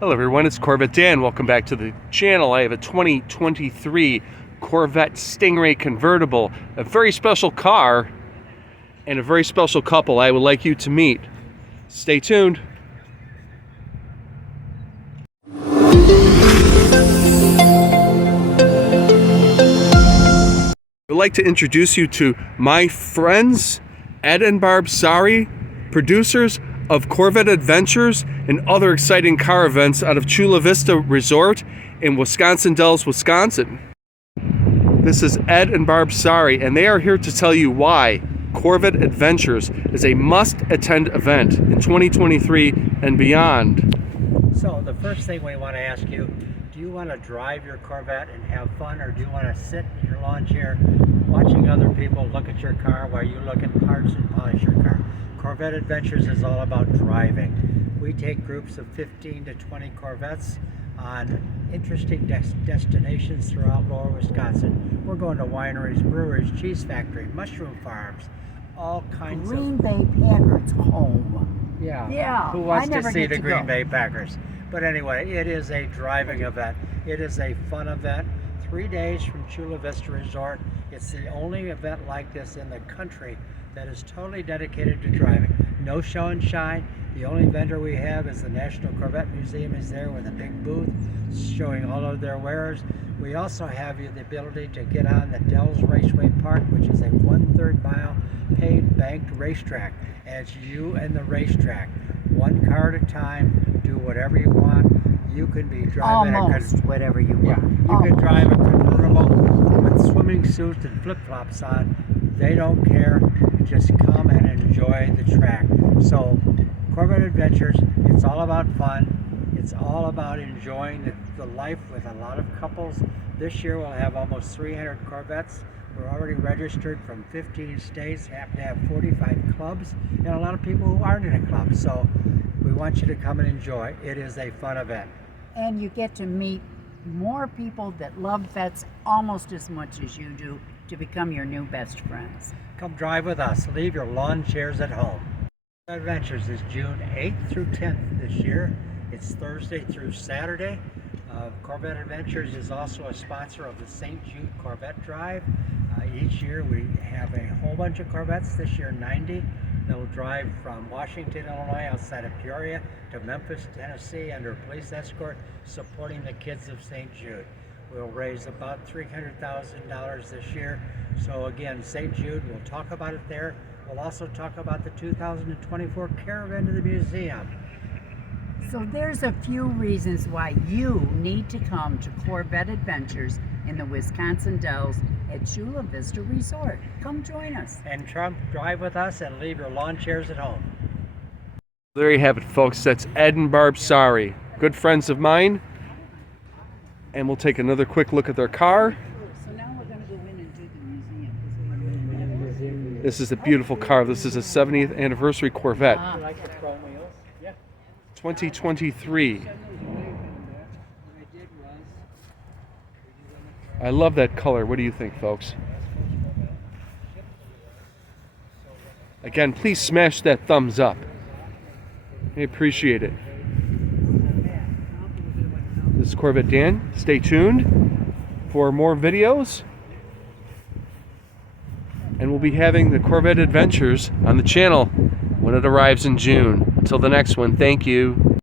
Hello everyone, it's Corvette Dan. Welcome back to the channel. I have a 2023 Corvette Stingray convertible, a very special car and a very special couple I would like you to meet. Stay tuned. I would like to introduce you to my friends, Ed and Barb Sari, producers of Corvette Adventures and other exciting car events out of Chula Vista Resort in Wisconsin Dells, Wisconsin. This is Ed and Barb Sari, and they are here to tell you why Corvette Adventures is a must-attend event in 2023 and beyond. So the first thing we want to ask you, do you want to drive your Corvette and have fun, or do you want to sit in your lawn chair watching other people look at your car while you look at parts and polish your car? Corvette Adventures is all about driving. We take groups of 15 to 20 Corvettes on interesting destinations throughout lower Wisconsin. We're going to wineries, breweries, cheese factory, mushroom farms, all kinds Green Bay Packers home. Yeah. Who wants to see the Green Bay Packers? But anyway, it is a driving event. It is a fun event. 3 days from Chula Vista Resort. It's the only event like this in the country that is totally dedicated to driving. No show and shine. The only vendor we have is the National Corvette Museum is there with a big booth showing all of their wares. We also have the ability to get on the Dells Raceway Park, which is a 1/3 mile paved banked racetrack. And it's you and the racetrack. One car at a time, do whatever you want. You can be driving whatever you want. You can drive a convertible with swimming suits and flip-flops on. They don't care. Just come and enjoy the track. So Corvette Adventures, it's all about fun. It's all about enjoying the life with a lot of couples. This year we'll have almost 300 Corvettes. We're already registered from 15 states, happen to have 45 clubs, and a lot of people who aren't in a club. So we want you to come and enjoy. It is a fun event. And you get to meet more people that love vets almost as much as you do, to become your new best friends. Come drive with us. Leave your lawn chairs at home. Adventures is June 8th through 10th this year. It's Thursday through Saturday. Corvette Adventures is also a sponsor of the St. Jude Corvette Drive. Each year we have a whole bunch of Corvettes. This year 90. They'll drive from Washington, Illinois, outside of Peoria, to Memphis, Tennessee, under police escort, supporting the kids of St. Jude. We'll raise about $300,000 this year. So again, St. Jude, we'll talk about it there. We'll also talk about the 2024 Caravan to the Museum. So there's a few reasons why you need to come to Corvette Adventures in the Wisconsin Dells at Chula Vista Resort. Come join us. And come drive with us and leave your lawn chairs at home. There you have it, folks. That's Ed and Barb Sari, good friends of mine. And we'll take another quick look at their car. So now we're going to go in and do the museum. This is a beautiful car. This is a 70th anniversary Corvette. You like the chrome wheels? Yeah. 2023. I love that color. What do you think, folks? Again, please smash that thumbs up. I appreciate it. This is Corvette Dan. Stay tuned for more videos. And we'll be having the Corvette Adventures on the channel when it arrives in June. Until the next one, thank you.